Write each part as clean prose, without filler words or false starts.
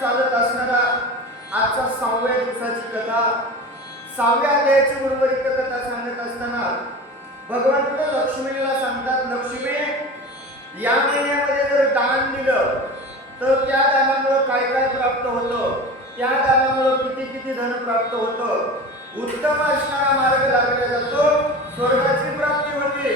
चालत असणारा आजचा 6व्या दिवसाची कथा, 6व्या अध्यायाची उर्वरित कथा सांगत असताना भगवंत लक्ष्मीला सांगतात, लक्ष्मी या महिन्यामध्ये जर दान दिलं तर त्या दानामुळे काय काय प्राप्त होतं, त्या दानामुळे किती किती धन प्राप्त होतं, उत्तम असणारा मार्ग लागला जातो, स्वर्गाची प्राप्ती होते,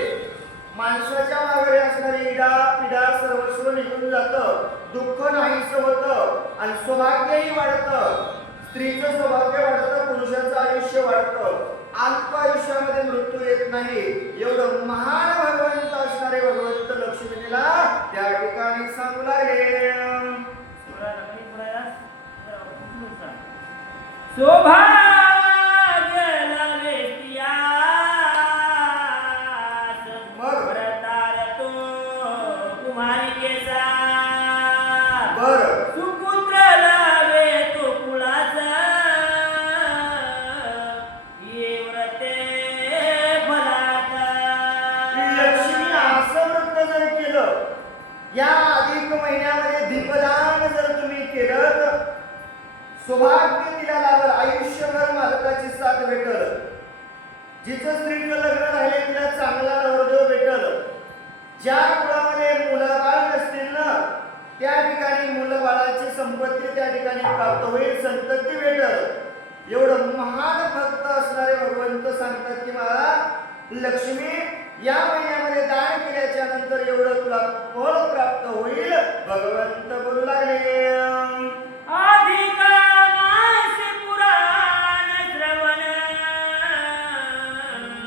माणसाच्या मागे असणारी इडा पिडा सर्वस्व निघून जातं, दुःख नाहीसं होतं आणि सौभाग्यही वाढतं, स्त्रीचं सौभाग्य वाढतं, पुरुषाचं आयुष्य वाढतं, अल्प आयुष्यामध्ये मृत्यू येत नाही. एवढं महान भगवंत असणारे भगवंत लक्ष्मीला त्या ठिकाणी सांगू लागले. या अधिक महिन्यामध्ये दीपदान जर तुम्ही केलं, सौभाग्य तिला लाभल, आयुष्यभर मालकाची साथ भेटल, जिचं स्त्रीचं लग्न राहिले तिला चांगला नवरदेव भेटल, ज्या कुळामध्ये मुलबाळ नसतील ना त्या ठिकाणी मुलबाळाची संपत्ती त्या ठिकाणी प्राप्त होईल, संतती भेटल. एवढं महान भक्त असणारे भगवंत सांगतात की मला लक्ष्मी या महिन्यामध्ये दान केल्याच्या नंतर एवढं तुला फळ प्राप्त होईल. भगवंत बोलू लागले,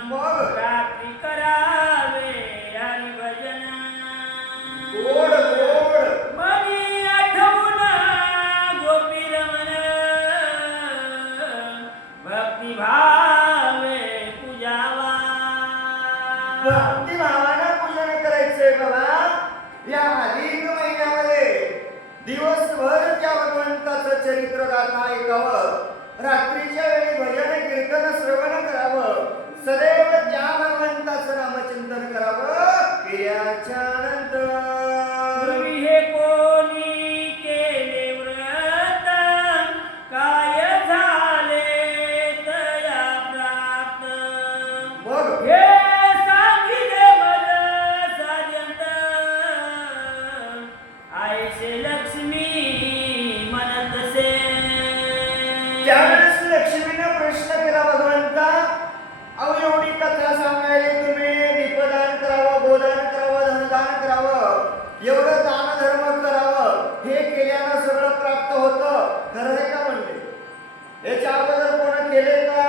मग रात्री करावे हरिभजन, गोड गोड मनी आठवून गोपी रमण, भक्तिभावे पूजावा. भक्तिभावानं पूजन करायचंय बाबा. या अधिक महिन्यामध्ये दिवसभर त्या भगवंताचं चरित्र गाथा ऐकावं, रात्रीच्या वेळी भजन कीर्तन श्रवण करावं, सदैव त्या भगवंताचं नामचिंतन करावं. केल्याच्या नंतर पूर्वी हे कोणी केले व्रत, काय झाले तया प्राप्त, मग हे सांगितले मज साध्यंत, आयसे लक्ष्मी म्हणत से. त्यावेळेस लक्ष्मीने प्रश्न केला, भगवंता अहो एवढी कथा सांगायला तुम्ही दीपदान करावं, गोदान करावं, धनदान करावं, एवढं दान धर्म करावं, हे केल्यानं सगळं प्राप्त होतं, खरं आहे का म्हणले? याच्या अगोदर कोण केले का?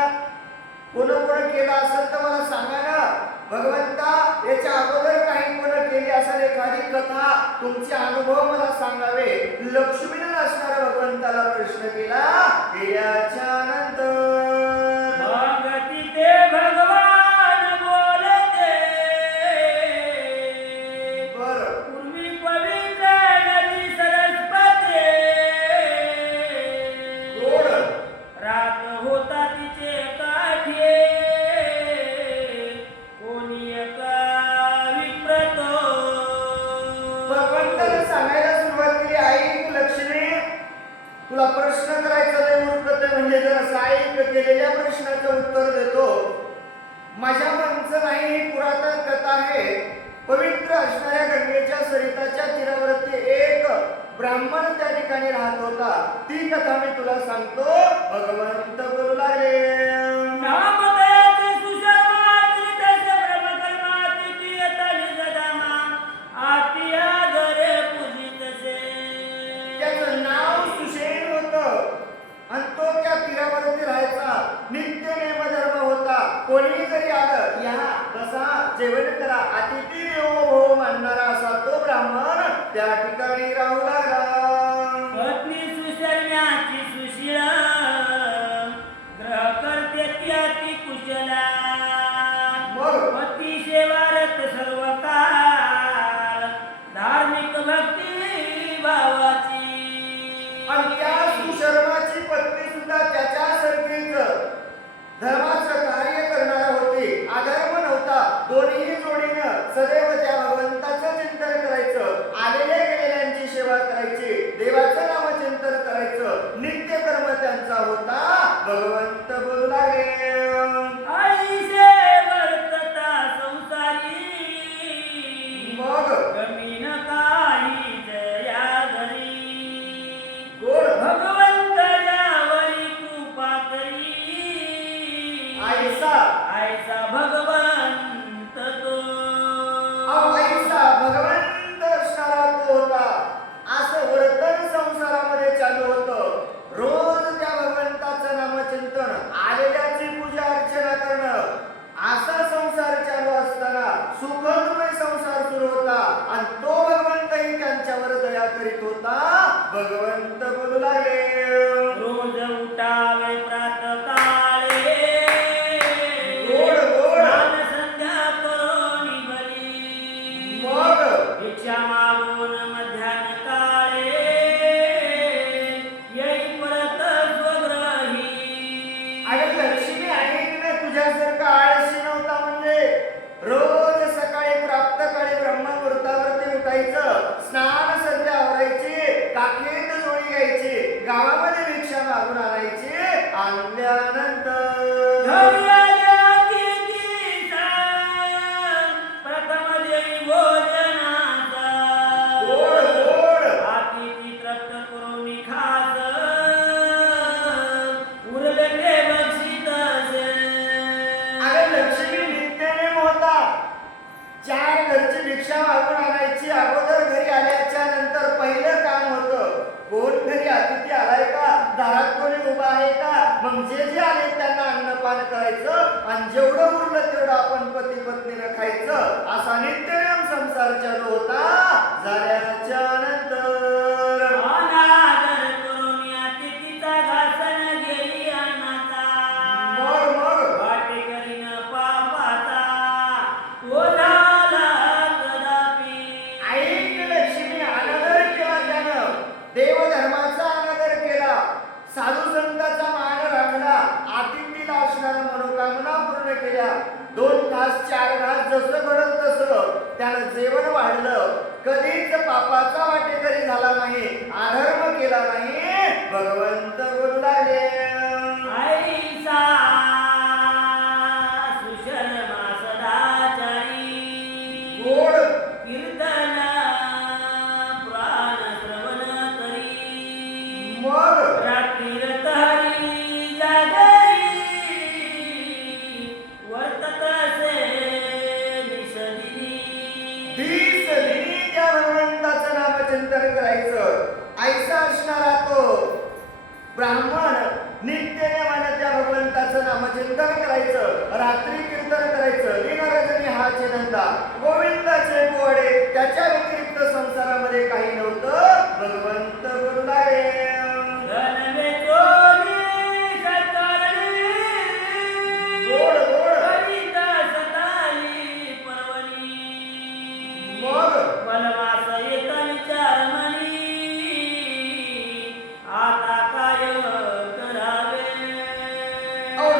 कोण केलं असेल तर मला सांगा ना भगवंता. याच्या अगोदर काही कोण केली असेल एखादी कथा, तुमचे अनुभव मला सांगावे. लक्ष्मीने असणाऱ्या भगवंताला प्रश्न केला. केल्याच्या नंतर ते भगवान बोलते, बरं पूर्वी पवित्र नदी सरस्वती, गोड रात होता तिचे काठी, कोणी एका विप्रत. भगवंताने सांगायला सुरुवात केली, ऐक लक्ष्मी, तुला प्रश्न करायचा नाही, मूर्खते म्हणजे जर साईक केलेल्या प्रश्नाचं उत्तर देतो. माझ्या मनचं नाही, ही पुरातन कथा आहे. पवित्र असणाऱ्या गंगेच्या सरिताच्या तीरावरती एक ब्राह्मण त्या ठिकाणी राहत होता. ती कथा मी तुला सांगतो. भगवंत बोलू लागले, नामदयाचे सुशर्माचे तसे ब्रह्मकर्माचे प्रियता निजधामा, आतिया घरे पूजितसे. त्याचं नाव सुषेण होतं आणि तो त्या तीरावरती राहायचा. नित्य नेमधर्म होता. कोणी जरी आलं, या बसा, जेवण करा, अतिथी देवो भव मानणारा असा तो ब्राह्मण त्या ठिकाणी राहू लागला. पत्नी सुशर्म्याची सुशील, भगवंत बोलू लागले. आईसे वर्तता संसारी मग कमी न काही जया घरी गोड भगवंत यावरी कृपा करी आईसा आयचा भगवंत तो आईसा भगवंत असणारा तो होता. असं वर्तन संसारामध्ये चालू होतं. रोज त्या भगवंताचं नामचिंतन, आलेल्याची पूजा अर्चना करणं, असा संसार चालू असताना सुखमय संसार सुरू होता आणि तो भगवंतही त्यांच्यावर दया करीत होता. भगवंत बोलू लागले. रोज उठावे प्रातकाळे गोड गोड स्नान संध्या करोनी बरी मग भिक्षा मागून मध्यान काळे येई परत स्वग्रही अगं लक्ष्मी आहे की नाही तुझ्यासारखा आळशी नव्हता. म्हणजे रोज सकाळी प्राप्त काळी ब्रह्ममुहूर्तावरती उठायचं, स्नान संध्या आवरायची, काखेत जोडी घ्यायची, गावामध्ये भिक्षा मागून आणायची. आणल्यानंतर घरी आल्या कितीचा प्रथम देई भोजनाचा गोड गोड अतिथी तृप्त करून खास उरले ते बक्षीतच अगं लक्ष्मी नित्यनेम होता. चार घरची भिक्षा मागून आणायची. अगोदर घरी आल्याच्या नंतर पहिलं काम होतं, कोण घरी अतिथी आलाय का, दारात कोणी उभा आहे का, मग जे जे आले त्यांना अन्नपान करायचं आणि जेवढं उरलं तेवढं आपण पती पत्नीनं खायचं. असा नित्यनेम संसार चालू होता. झाल्याच्या नंतर अनादर करून अतिथीचा घासन गेली अन्नाचा मग वाटेकरीन पापाचा तो झाला कदापि ऐक लक्ष्मी, अनादर केला त्यानं, देवधर्माचा अनादर केला, साधू संतांचा मान राखला, अतिथीला असणाऱ्या मनोकामना पूर्ण केल्या. 2 घास 4 घास जसं घडल तसं त्यानं जेवण वाढलं. कधीच पापाचा वाटेकरी झाला नाही, अधर्म केला नाही. भगवंत बोलू लागले. ऐसा सुशर्मा सदाचारी गोड कीर्तन पुराण श्रवण करी मग रात्री रतहरी जागरी वर्तत असे दिसदिनी दिस दिनी त्या भगवंताचं नामचिंतन करायचं. ऐसा असणारा तो ब्राह्मण नित्यनेमानं त्या भगवंताचं नामचिंतन करायचं, रात्री कीर्तन करायचं, दिनरजनी हाचे धंदा, गोविंदाचे पोवाडे, त्याच्या व्यतिरिक्त संसारामध्ये काही नव्हतं. भगवंत बोलू लागले. धनवे चोरी सतरली गोड गोड कविता सताली पर्वणी मग वनवास येत विचार मनी आता काय करावे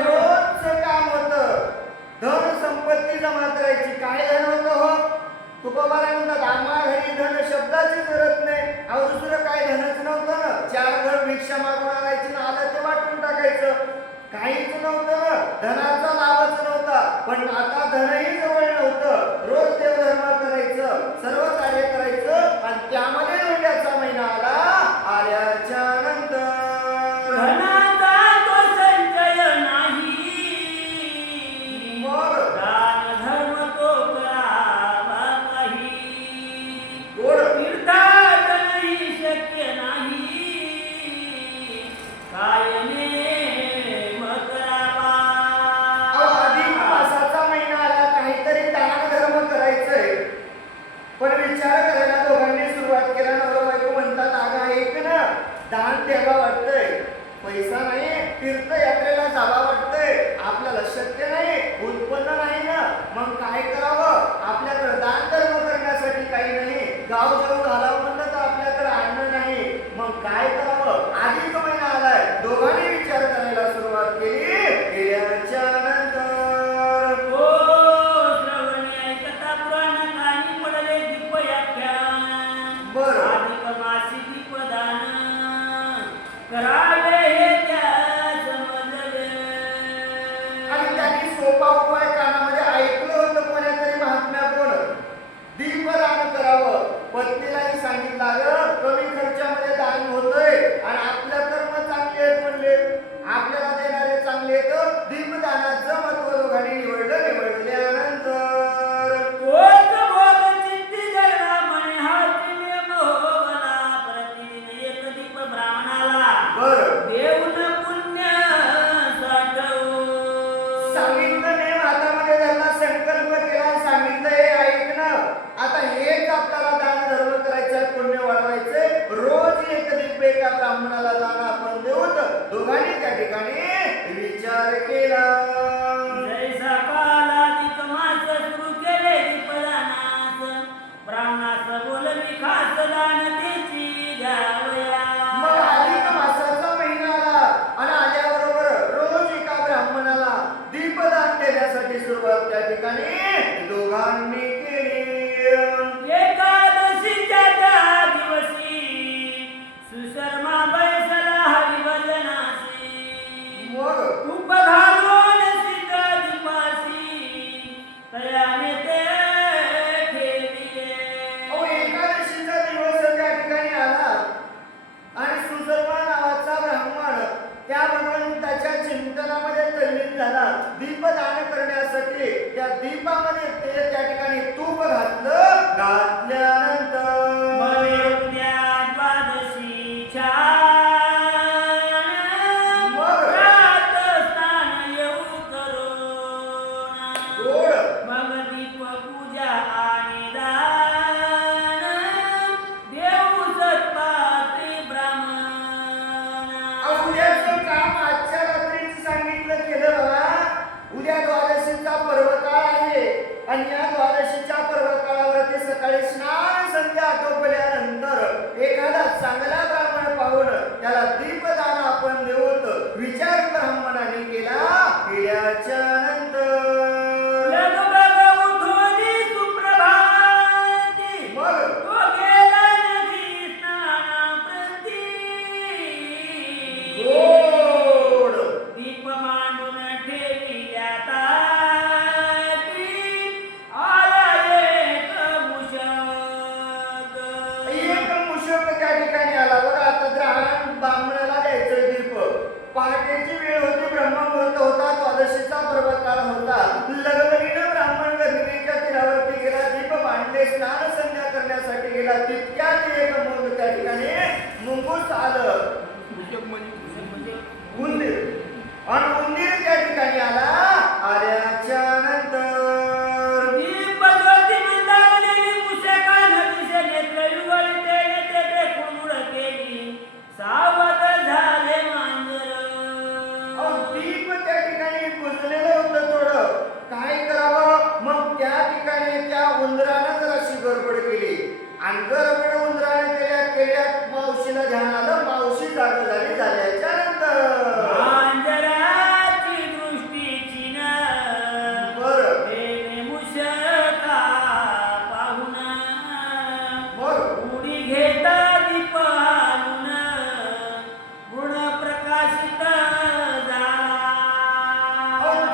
रोजचं काम होतं. धन संपत्ती जमा करायची. काय धन होतं हो? तुकोबाला म्हणतात आम्हा घरी धन शब्दाची जरूरत नाही. अहो दुसरं काय धनच नव्हतं ना. 4 घर भिक्षा मागून आणायची ना, आलं ते वाटून टाकायचं. काहीच नव्हतं ना, धनाचा लाभच नव्हता. पण आता धनही जवळ नव्हतं. रोज देवधर्म करायचं, सर्व कार्य करायचं आणि त्यामध्ये धोंड्याचा महिना आला. आल्याच्या नंतर धनाचा तो संचय नाही मग दान धर्म तो करावा काही गोड तीर्थाटनही शक्य नाही काय नेम करावा अधिक मासाचा महिना आला, काहीतरी दान धर्म करायचंय. पण विचार करायला दोघांनी सुरुवात केला. नवरा बायको म्हणतात अगं ऐक ना, दान द्यावा वाटतंय, पैसा नाही, तीर्थयात्रेला जावा वाटतंय, आपल्याला शक्य नाही, उत्पन्न नाही ना, मग काय करावं? आपल्याकडे दान धर्म करण्यासाठी काही नाही, गाव जेवून घालावं म्हणलं तर आपल्याकडे अन्न नाही, मग काय करावं? अधिक महिना आलाय. दोघांनी विचार करायला सुरुवात केली. गेल्याच्या नंतर ओ श्रवणी ऐकता पुराण कानी पडले दीपयाख्यान बरं. अधिक मासी दीपदान करावे हे त्या समजले ठिकाणी विचार केला. जैसा कालाधिक मास सुरू केले दीपदानास, ब्राह्मणास बोलवी खास दान त्याची द्यावया. मग अधिक मासाचा महिना आला आणि आल्याबरोबर रोज एका ब्राह्मणाला दीपदान देण्यासाठी सुरुवात त्या ठिकाणी दोघांनी केली. एकादशीच्या त्या दिवशी सुशर्मा बैसला हरिभजनासी, मग तूप घालून सीता दिपासी, तयाने ते ठेविले. एकादशीचा दिवस त्या ठिकाणी आला आणि सुशर्मा नावाचा ब्राह्मण त्या भगवंताच्या चिंतनामध्ये तल्लीन झाला. दीपदान करण्यासाठी त्या दीपामध्ये ते त्या ठिकाणी तूप घातलं. घातल्यानंतर मग द्वादशीच्या मग प्रातःस्नान येऊ करून, गोड मग दीप पूजा आणि दान देऊ सत्पात्री ब्राह्मण. उद्याचं काम आजच्या रात्रीच सांगितलं केलं बाबा. उद्या द्वादशीचा पर्वकाळ आहे आणि या द्वादशीच्या पर्वकाळावरती सकाळी स्नान संध्या आटोपल्यानंतर एखादा चांगला ब्राह्मण पाहून त्याला दीपदान आपण देऊत विचार ब्राह्मणाने केला. केल्याच्या नंतर लगबग उठून सुप्रभाती, मग तो गेला नदी स्नानाप्रती. गोड दीप मांडून ठेविल्या ताटी, आला एक मुशक. एक मुशक त्या ठिकाणी आला. बघा आता ग्रहण ब्राह्मणाला द्यायचं दीप. पहाटेची वेळ होती, ब्रह्ममुहूर्त होता, द्वादशीचा पर्वकाळ होता. लगबगीनं ब्राह्मण गंगेच्या तीरावरती गेला, दीप मांडले, स्नान संध्या करण्यासाठी गेला. तितक्यात एक मुंग त्या ठिकाणी मुंगूस आलं. उंदीर आणि उंदीर त्या ठिकाणी आला. आल्याच्या नंतर दीप ज्योती मंदावलेली मुशकानं दिशेने त्रयुगळते, ते देखून उडकेली, सावध झाले मांजर. दीप त्या ठिकाणी पुजलेलं होतं थोडं. काय करावं मग त्या ठिकाणी त्या उंदरानं जराशी गडबड केली आणि गडबड उंदराने केल्या मावशीला ध्यान आलं. मावशी जाग झाली. झाल्याच्या नंतर मांजराची दृष्टीची न बरं तेने मुशका पाहून, मग उडी घेता दीप हालून, गुण प्रकाशित झाला.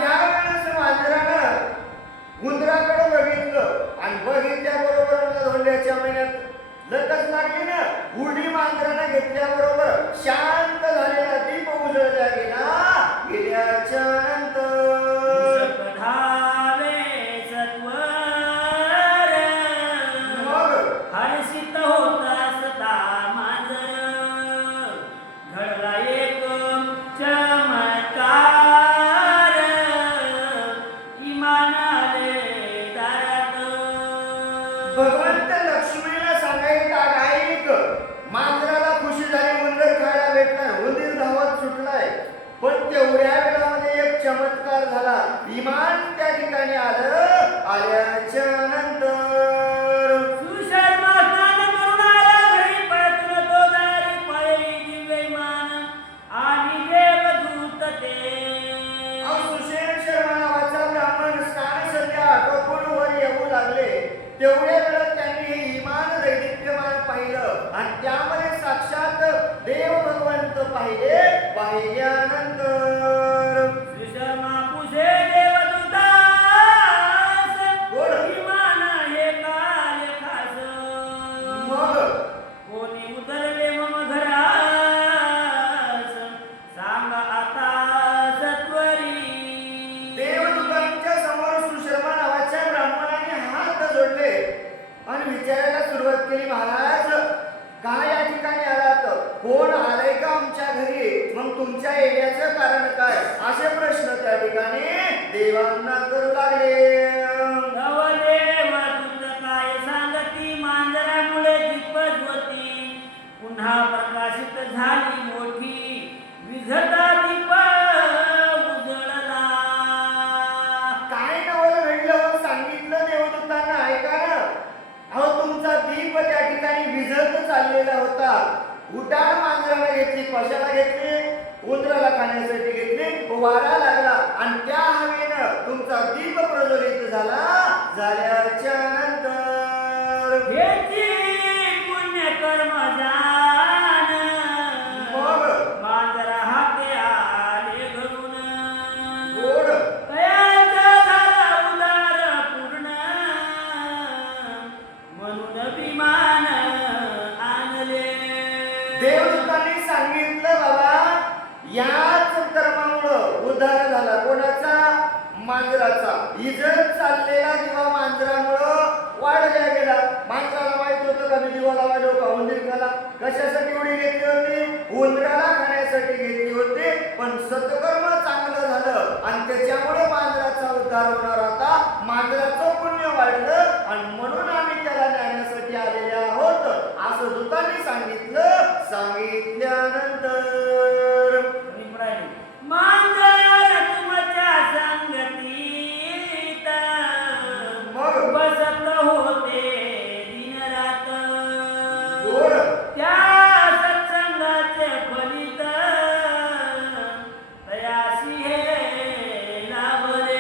त्यावेळेस मांजरानं उंदराकडे बघितलं आणि बघितल्याबरोबर मला धोंड्याच्या महिन्यात लटच लागली ना. उडी मांजरानं घेतल्याबरोबर शांत झालेला दीप उजळला गेला. गेल्याच्या नंतर मुशक धावे सत्वर, मग हर्षित होत असता मांजर, घडला एक चमत्कार, इमान आले दारात. भगवंत लक्ष्मीला सांगायला ऐक. मांजराला खुशी झाली, उंदर खायला भेटलाय, उंदीर धावत सुटलाय. पण तेवढ्या वेळामध्ये एक चमत्कार झाला. विमान त्या ठिकाणी आलं. आल्याच्या नंतर सुशर्मा स्नान करून आला घरी, पळतून तो दारी पायरी दिव्य विमान आणि देवदूत ते. सुशेन शर्मा नावाचा ब्राह्मण स्नान संध्या आटोपून वर येऊ लागले. तेवढ्या वेळात त्यांनी हे इमान दैदिप्यमान पाहिलं आणि त्यामध्ये साक्षात देव भगवंत पाहिले. पाहिल्यानंतर सुशर्मा पुसे देवदूतास, गोड विमान हे काल खास. मग कोणी उतरले मम घरास, सांगा आता सत्वरी. देवदूतांच्या समोर सुशर्मा नावाच्या ब्राह्मणाने हात जोडले आणि विचारायला सुरुवात केली. महाराज काय या ठिकाणी आलात? कोण आलंय का आमच्या घरी? मग तुमच्या येण्याचं कारण काय? असे प्रश्न त्या ठिकाणी देवांना करू लागले. नवदेव तुझं काय सांगती, मांजरामुळे दीपज्योती पुन्हा प्रकाशित झाली मोठी, विझता दीपा सत्कर्मामुळं उद्धार झाला. कोणाचा? मांजराचा. इजत चाललेला दिवा मांजरामुळं वाढल्या गेला. मांजराला माहित होतं का मी दिवा लावायला का उंदीर खाला? कशासाठी उडी घेतली होती? उंदराला खाण्यासाठी घेतली होती. पण सत्कर्म चांगलं झालं आणि त्याच्यामुळे मांजराचा उद्धार होणार होता. मांजराचं पुण्य वाढलं आणि म्हणून आम्ही त्याला न्यायसाठी आलेले आहोत असं दूतांनी सांगितलं. सांगितल्यानंतर मांजर तुमच्या संगतीत मग बसत होते दिनरात. गोड त्या सत्संगाचे फलित तयासी हे लाभले.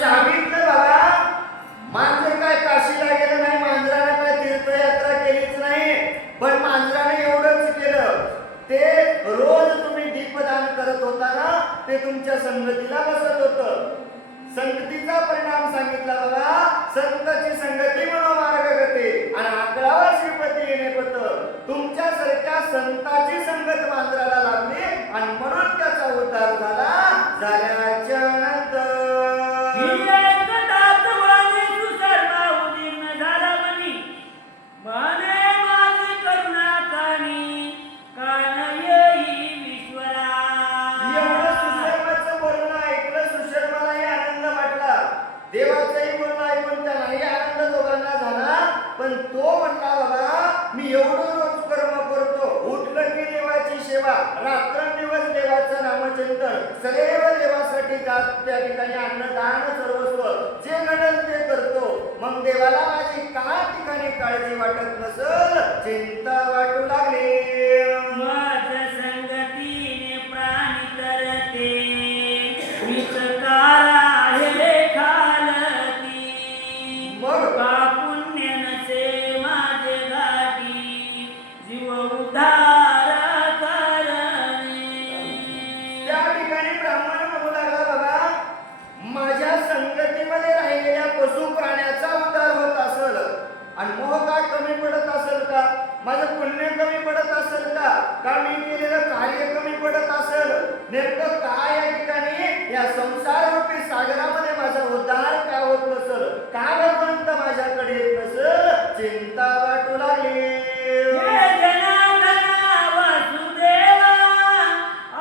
सांगितलं बाबा. मांजर काय काशीला गेलं नाही, मांजराने काय तीर्थयात्रा केलीच नाही. पण मांजराने एवढंच केलं, ते रोज तुम्ही दीपदान करत होता ना, ते तुमच्या संगतीला बसत होतं. संगतीचा परिणाम सांगितला बघा. संताची संगती मनोमार्ग गते आणि अकरावा श्रीपती येणे पत. तुमच्यासारख्या संताची संगत मांजराला लाभली आणि म्हणून त्याचा उद्धार झाला. झाल्याच्या नंतर एवढं सुशर्माचं बोलणं ऐकलं. सुशर्मालाही आनंद वाटला. देवाचंही बोलणं ऐकून त्यालाही आनंद दोघांना झाला. पण तो म्हणला बाबा मी एवढं रोज कर्म करतो, उठलं की देवाची सेवा, रात्रंदिवस देवाचं नामचिंतन, सदैव देवासाठी त्या ठिकाणी अन्नदान सर्वस्व जे घडल ते करतो. मग देवाला माझी का ठिकाणी काळजी वाटत नसल, चिंता वाटू लागली. संगतीने प्राणी तरते विचकारा हे खालती. मग का पुण्य नसे माझे गाठी जीव उद्धार करणे. त्या ठिकाणी ब्राह्मण म्हणू लागला बाबा माझ्या संगतीमध्ये राहिलेल्या पशु प्राण्याचा उद्धार होत असेल आणि मोह का कमी पडत असेल का, माझं पुण्य कमी पडत असेल का मी केलेलं कार्य कमी पडत असेल, नेमकं काय या ठिकाणी या संसार रूपी सागरामध्ये माझा उद्धार का होत नसेल, का भगवंत माझ्याकडे येत नसेल, चिंता वाटू लागली. हे जनार्दना वासुदेवा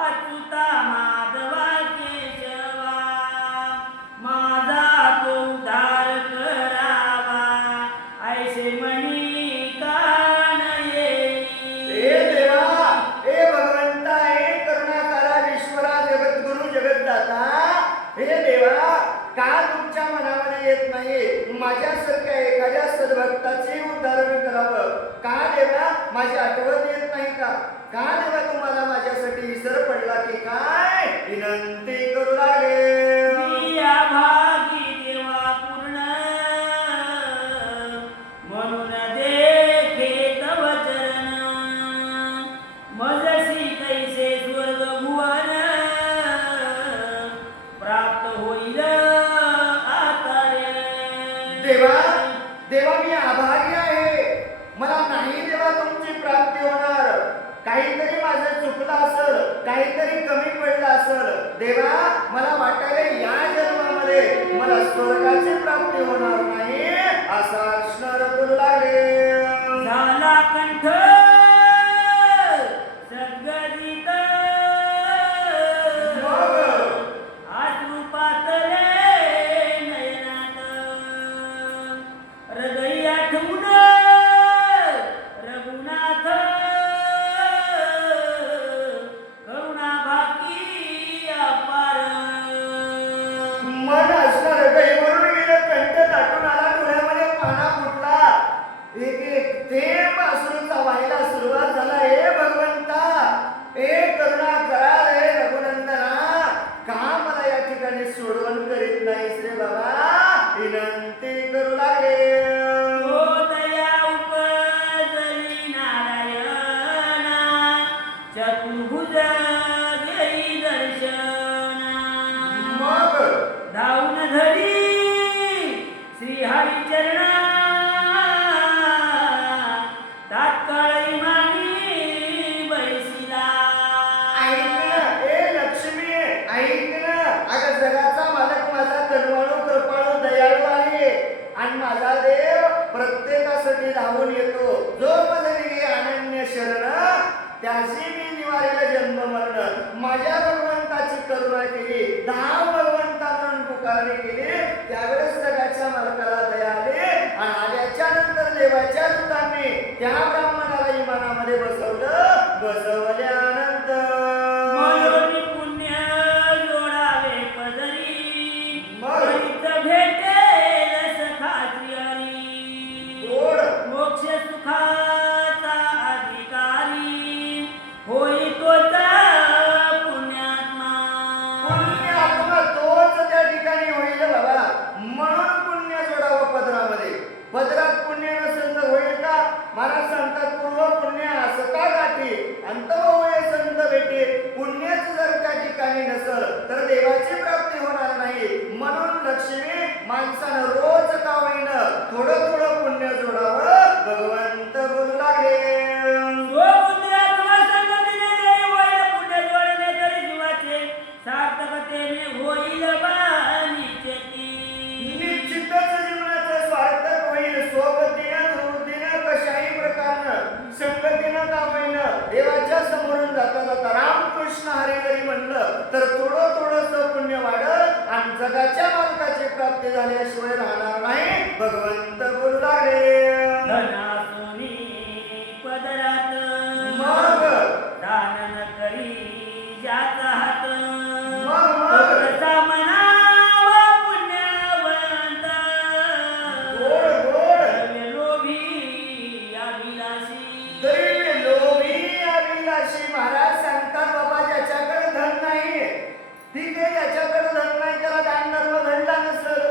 अच्युता माधवा केशवा माझा तो उद्धार करावा ऐसे मनी कान येई. हे देवा, हे भगवंता, हे करुणाकारा, ईश्वरा, जगद्गुरु, जगद्दाता, हे देवा का तुमच्या मनामध्ये येत नाही माझ्यासारख्या एखाद्या सद्भक्ताचे उद्धार मी करावं? का देवा माझी आठवण येत नाही का? का देवा तुम्हाला माझ्यासाठी विसर पडला की काय? विनंती करू लागले. मी अभागी देवा पूर्ण म्हणून देखे तव चरण मजसी कैसे स्वर्ग भुवन प्राप्त होईल आता रे. देवा देवा मी अभागी आहे, मला नाही देवा तुमची प्राप्ती होणार. काहीतरी माझं चुकलं असेल, काहीतरी कमी पडलं असेल देवा, मला वाटायला या जन्मामध्ये मला स्वर्गाची प्राप्ती होणार नाही असा अक्षर करू लागले. झाला कंठ सद्गदित मग आश्रू पातळे नयनात हृदय आठवून रघुनाथ करुणा भाकी अपार. मन असणार हृदयवरून गेलं, कंठ दाटून आला, डोळ्यामध्ये पाना फुटला. आणि माझा देव प्रत्येकासाठी धावून येतो. जो मदनी अनन्य शरण त्याशी मी निवारेल जन्म मरण. माझ्या भगवंताची करुणा केली, 10 भगवंता म्हणून पुकारणी केली, त्यावेळेस जगाच्या मालकाला दया आली आणि आल्याच्या नंतर देवाच्या दूतांनी त्या ब्राह्मणाला इमानामध्ये बसवलं. बसवल्यानंतर मयोनी पुण्य जोडावे पदरी, मग हरित भेटेल सखाची हरी. गोड मोक्ष सुखाचा अधिकारी होई तोच पुण्यात्मा. पुण्य आत्मा तोच त्या ठिकाणी होईल बाबा. म्हणून पुण्य जोडावं पदरामध्ये. पदरात पुण्य नसेल तर होईल का? महाराज सांगतात पूर्व पुण्य असता गाठी अंत होय संत भेटी. पुण्यच जर त्या ठिकाणी नसल तर देवाची प्राप्ती होणार नाही. म्हणून लक्ष्मी माणसानं रोज का होईना थोडं थोडं पुण्य जोडावं. भगवंत बोलू लागले, जो पुण्यात्मा संगतीने देई होईल पुण्य जोडले तरी जीवाचे सार्थकतेने होईल बाणीचे ती. निश्चितच जीवनाचं सार्थक होईल. सोबतीनं दुर्बुद्धीनं कशाही प्रकारनं संगतीनं का होईना देवाच्या समोरून जाता जाता रामकृष्ण हरी जरी म्हणलं तर थोडं थोडंसं पुण्य वाढत आणि जगाच्या मालकाची प्राप्ती झाल्याशिवाय राहणार नाही. भगवंत बोलू लागले, धनासुनी पदरात मग दान न करी ज्याचा हात. मग कसा म्हणावा पुण्यवंत, गोड गोड नवे लोभी अभिलाषी. तरी लोभी अभिलाषी. महाराज सांगतात बाबा ज्याच्याकडे धन नाही, ठीक आहे, ज्याच्याकडे धन नाही त्याला दान धर्म घडला नसेल,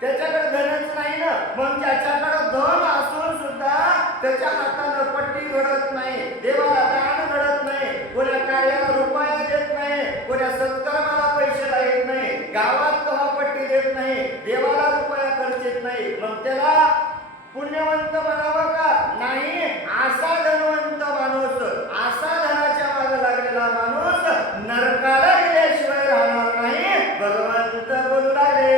त्याच्याकडे धनच नाही ना. मग ज्याच्याकडे धन असून सुद्धा त्याच्या हातानं पट्टी घडत नाही, देवाला दान घडत नाही, कोण्या कार्याला रुपया देत नाही, कोण्या सत्कर्माला पैशाला येत नाही, गावात कवा पट्टी देत नाही, देवाला रुपया खर्च येत नाही, मग त्याला पुण्यवंत म्हणावं का? नाही. असा धनवंत माणूस, असा धनाच्या मागे लागलेला माणूस नरकाला गेल्याशिवाय राहणार नाही. भगवंत बोलू लागले,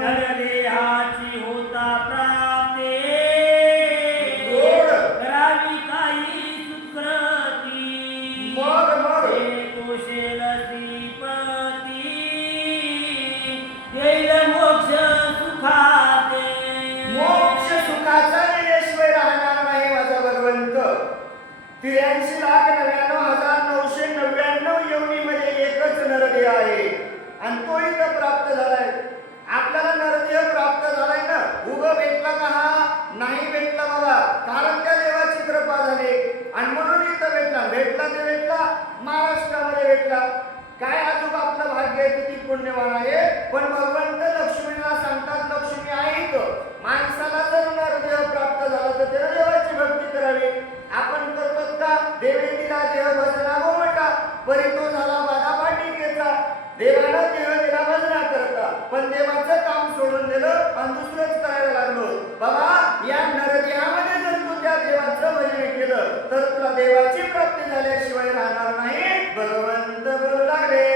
नरदेहाची होता प्राप्ती, गोड करावी काही सुकृती. मग हे कोशेल श्रीपती, देईल मोक्ष सुखाते. मोक्ष सुखाचा गेल्याशिवाय राहणार नाही माझा भगवंत. 83,99,999 योनीमध्ये एकच नरदेह आहे आणि तो इथं प्राप्त झालाय. आपल्याला नरदेह प्राप्त झालाय ना. उभं भेटला का? हा नाही भेटला बाबा, कारण त्या देवाची कृपा झाली आणि म्हणून इथं भेटला. भेटला ते भेटला, महाराष्ट्रामध्ये भेटला. काय अजून आपलं भाग्य आहे, किती पुण्यवान आहे. पण भगवंत लक्ष्मीला सांगतात, लक्ष्मी ऐक, माणसाला जर नरदेह प्राप्त झाला तर त्याला देवाची भक्ती करावी. आपण करतो का? देवे दिला देह भजना गोमटा, परी तो झाला बाधा पाटिकेचा. देवानं देह दिला भजना करता, पण देवाचं काम सोडून दिलं आणि दुसरंच करायला लागलो. बाबा या नरदेहामध्ये जर तू त्या देवाचं भजन केलं तर तुला देवाची प्राप्ती झाल्याशिवाय राहणार नाही. भगवंत बोलू लागले,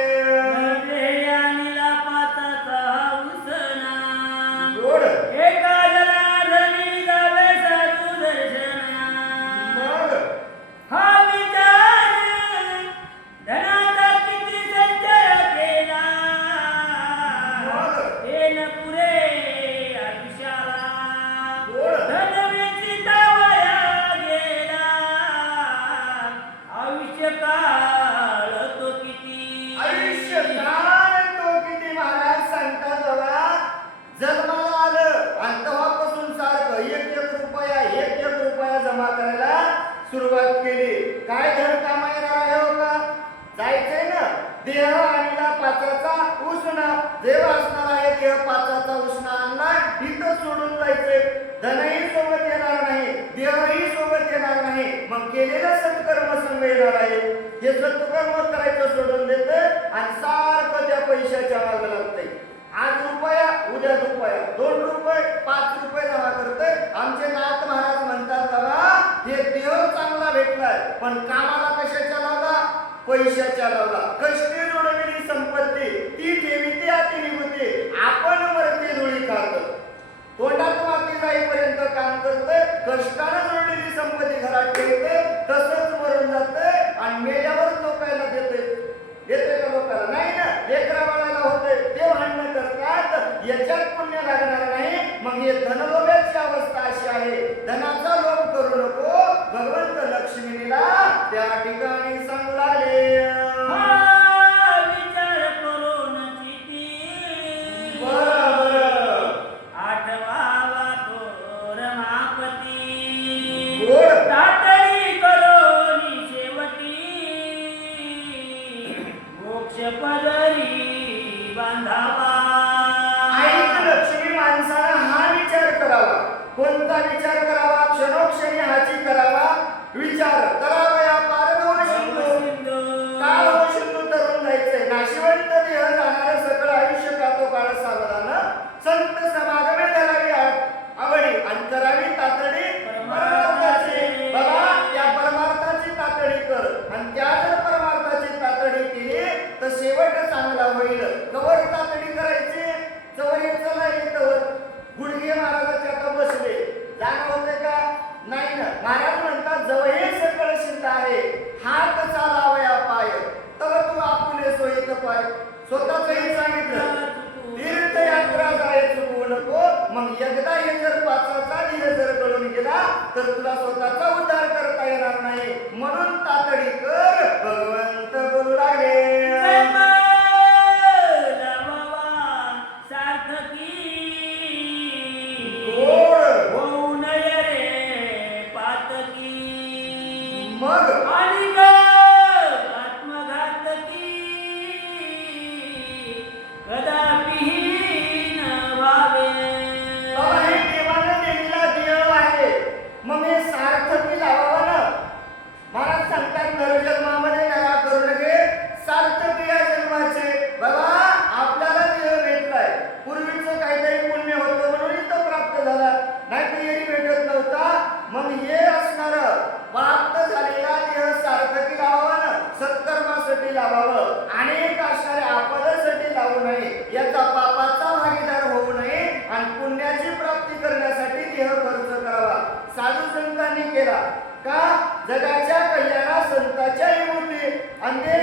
नरदेहानीला पाताचा उसना, गोड एका जनार्दनी जावे साधू दर्शना. मग हा विचार धनाचा किती संचय केला, मग हे न पुरे आयुष्याला. गोड धन वेचिता वाया गेला, आयुष्य काळ तो किती. आयुष्य काळ तो किती. महाराज सांगतात बाबा जन्माला आलं आणि तेव्हापासून सारखं एक एक रुपया जमा करायला सुरुवात केली. काय धन कामायला आहे हो का? जायचंय ना. देह आणला पाचाचा उसना, देव असणार आहे देह पाचाचा उसना आणला, इथं सोडून जायचंय. धनही सोबत येणार नाही, देहही सोबत येणार नाही. मग केलेलं सत्कर्म संग येणार आहे. हे सत्कर्म करायचं सोडून देतं आणि सारखं त्या पैशाच्या मागे लागतंय. आज रुपया, उद्या रुपया, 2 रुपये, 5 रुपये जमा करतोय. आमचे नाथ महाराज म्हणतात बाबा हे देह चांगला भेटलाय, पण कामाला कशाच्या लावला? पैशाच्या लावला. कष्टी जोडलेली संपत्ती ती ठेवी ती अति निभूती, आपण मरते धुळी खात. हे धनलोभाची अवस्था अशी आहे. धनाचा लोभ करू नको भगवंत लक्ष्मीला त्या ठिकाणी सांगू लागले. विचार करून किती बरोबर आठवावा तो रमापती गोड तातडी करोनी शेवटी मोक्ष पदरी बांधावा. ऐक लक्ष्मी माणसाला हा विचार करावा. कोणता विचार करावा? क्षणोक्षणी हाची करावा विचार करावा. या पारगौर सिंधू काळ हो सिंधू तरुण जायचंय. नाशिवंत देह जाणार सकळ आयुष्य कातो काळ सावधान. संत समागमे धरावी आवडी आणि करावी तातडी परमार्थाची. बाबा या परमार्थाची तातडी कर आणि त्या जर परमार्थाची तातडी केली तर शेवट चांगला होईल. कवर तातडी करायची जवळ चला येतवर गुडघे महाराजाचे आता बसले जाणं होते का नाही ना. महाराज म्हणतात जवळ सकळ सिद्ध आहे हात चालावया पाय तव तू आपुले सोयीत पाय. स्वतःचही सांगितलं तीर्थयात्रा जाय चुकवू नको. मग एकदा हे जर पाचाचा धीर जर गळून गेला तर तुला स्वतःचा उद्धार करता येणार नाही. म्हणून तातडी कर भगवंत बोलू लागले. मग कदापि न भावे. बाबा हे देवाने दिलेला देव आहे मग हे सार्थकी लावावं ना. महाराज सांगतात नरजन्मामध्ये नरा करू नये सार्थकी या जन्माचे. बाबा आपल्याला देह भेटलाय पूर्वीचं काहीतरी पुण्य होतं म्हणून इथं प्राप्त झाला नाहीतर येरी भेटत नव्हता. मग हे असणार प्राप्त झालेला देह सार्थकी लावावा ना. सत्कर्मासाठी लावावं. अनेक असणाऱ्या आपदासाठी लावू नये. याचा पापाचा भागीदार होऊ नये आणि पुण्याची प्राप्ती करण्यासाठी देह खर्च करावा. साधू संतांनी केला का जगाच्या कल्याणा संताच्या येऊन अंधेर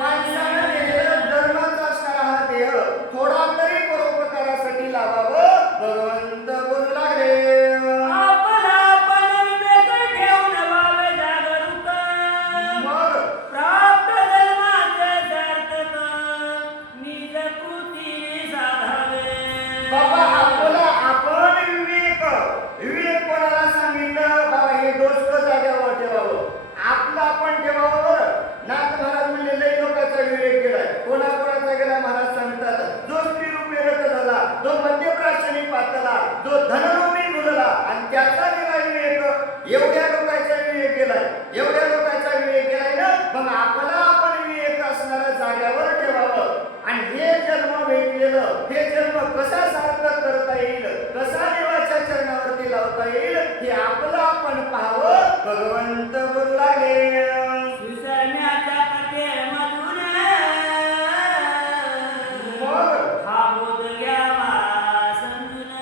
माणसानं दिलेला धर्माचा असणारा हा देह थोडा तरी परोपकारासाठी लावावं भगवंत बोलू लागले. मग बाबा आपला आपण विवेक कोणाला सांगितलं बाबा हे दोस्त जाग्यावर ठेवावं. आपलं आपण ठेवावं. बरं नाथ महाराज म्हणजे लई लोकांचा विवेक केलाय. कोणाकोणाचा गेला महाराज सांगतात जो स्त्रीरूपी रथ झाला जो मध्यप्राशनी पातला जो धनरूपी गुजला आणि त्याचा गेला विवेक. एवढ्या लोकांचा विवेक केलाय. एवढ्या लोकांचा विवेक केलाय ना. मग आपला आपण विवेक असणाऱ्या जाग्यावर ठेवावं. आणि हे जन्म भेटलेलं हे जन्म कसा सार्थक करता येईल कसा देवाच्या चरणावरती लावता येईल हे आपलं आपण पाहावं भगवंत बोलू लागले. विसरण्याच्या कथेमधून मग हा बोध घ्यावा समजून.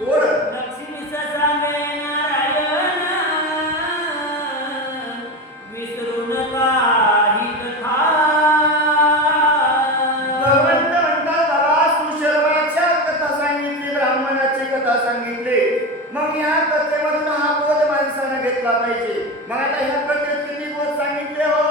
गोड लक्ष्मीचं सांगे नारायण विसरू नका ही कथा. भगवंत म्हणतात बाबा सुशर्माच्या कथा सांगितली ब्राह्मणाची कथा सांगितली. मग या कथेमधून हा बोध माणसानं घेतला पाहिजे. मग आता ह्या कथेत किती बोध सांगितले हो.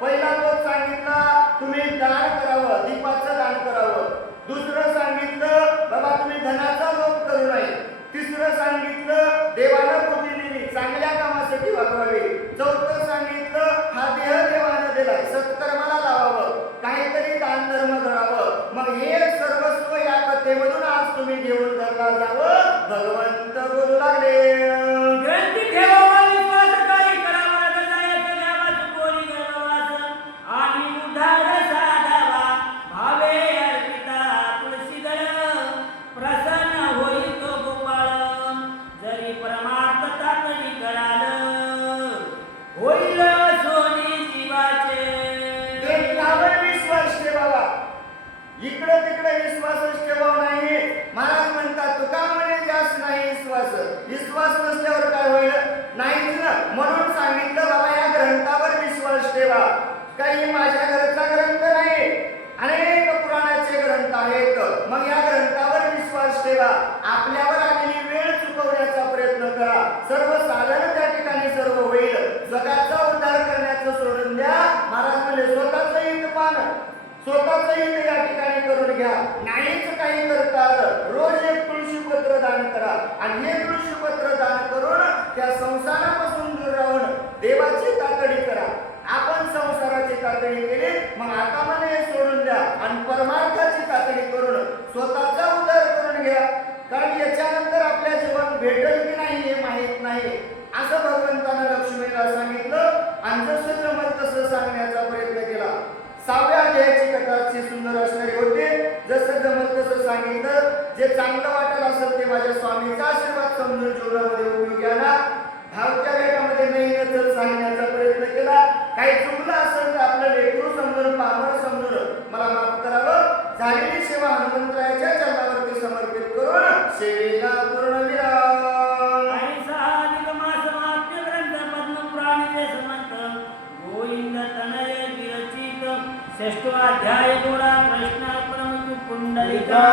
पहिला बोध सांगितला तुम्ही दान करावं दीपाचं दान करावं. दुसरं सांगितलं बाबा तुम्ही धनाचा लोभ करू नये. तिसरं सांगितलं देवानं बुद्धी दिली चांगल्या कामासाठी वापरावी. चौथं सांगितलं हा देह देवानं दिलाय सत्कर्माला लावावं काहीतरी दान धर्म करावं. मग हे सर्वस्व या कथेमधून आज तुम्ही घेऊन धरला जावं भगवंत बोलू लागले. ग्रंथी ठेवावा विश्वासकारी करावा दयाचं घ्यावा चुकोनी गर्वाचं आणि उद्धार साधावा भावे अर्पिता तुळशीदळ प्रसन्न होई तो गोपाळ. जरी परमार्थ तातडी कराल होईल सोनी जीवाचे. ग्रंथावर विश्वास ठेवावा. इकडे तिकडे विश्वासच ठेवा नाही. महाराज म्हणतात तुका म्हणे जास्त नाही विश्वास. विश्वास नसल्यावर काय होईल नाहीच ना. म्हणून सांगितलं बाबा या ग्रंथावर विश्वास ठेवा. काही माझ्या घरचा ग्रंथ नाही अनेक पुराणाचे ग्रंथ आहेत. मग या ग्रंथावर विश्वास ठेवा. आपल्यावर आलेली वेळ चुकवण्याचा प्रयत्न करा. सर्व साधन त्या ठिकाणी सर्व होईल. जगाचा उद्धार करण्याचं सोडून द्या. महाराज म्हणजे स्वतःचं हित पाहणं, स्वतःचं हित या ठिकाणी करून घ्या. नाहीच काही करता आलं, रोज एक तुळशीपत्र दान करा आणि हे तुळशीपत्र दान करून त्या संसारापासून दूर राहून देवाची तातडी करा. आपण संसाराची तातडी केली, मग आता मला हे सोडून द्या आणि परमार्थाची तातडी करून स्वतःचा उद्धार करून घ्या. कारण याच्यानंतर आपल्या जीवन भेटेल की नाही हे माहित नाही, असं भगवंतानं लक्ष्मीला सांगितलं आणि जसं जमल तसं सांगण्याचा प्रयत्न केला. 6व्या अध्यायाची कथा अशी सुंदर असणारी होती. जसं जमल तसं सांगितलं. जे चांगलं वाटेल असेल ते माझ्या स्वामीचा आशीर्वाद समजून जीवनामध्ये उपयोगी आणा. धावत्या वेगामध्ये नाही नचल सांगण्याचा प्रयत्न केला. काही चुकलं असेल तर आपलं लेकरू समजून, पामर समजून मला माफ करावं. झालेली सेवा हनुमंतरायाच्या चरणावरती समर्पित करून सेवेला पूर्ण विराम. आणि 6 अधिक मास महात्म्य ग्रंथ पद्मपुराणाचे समंत गोविंद तनय विरचित 6वा अध्याय गोडा कृष्ण पुंडलिका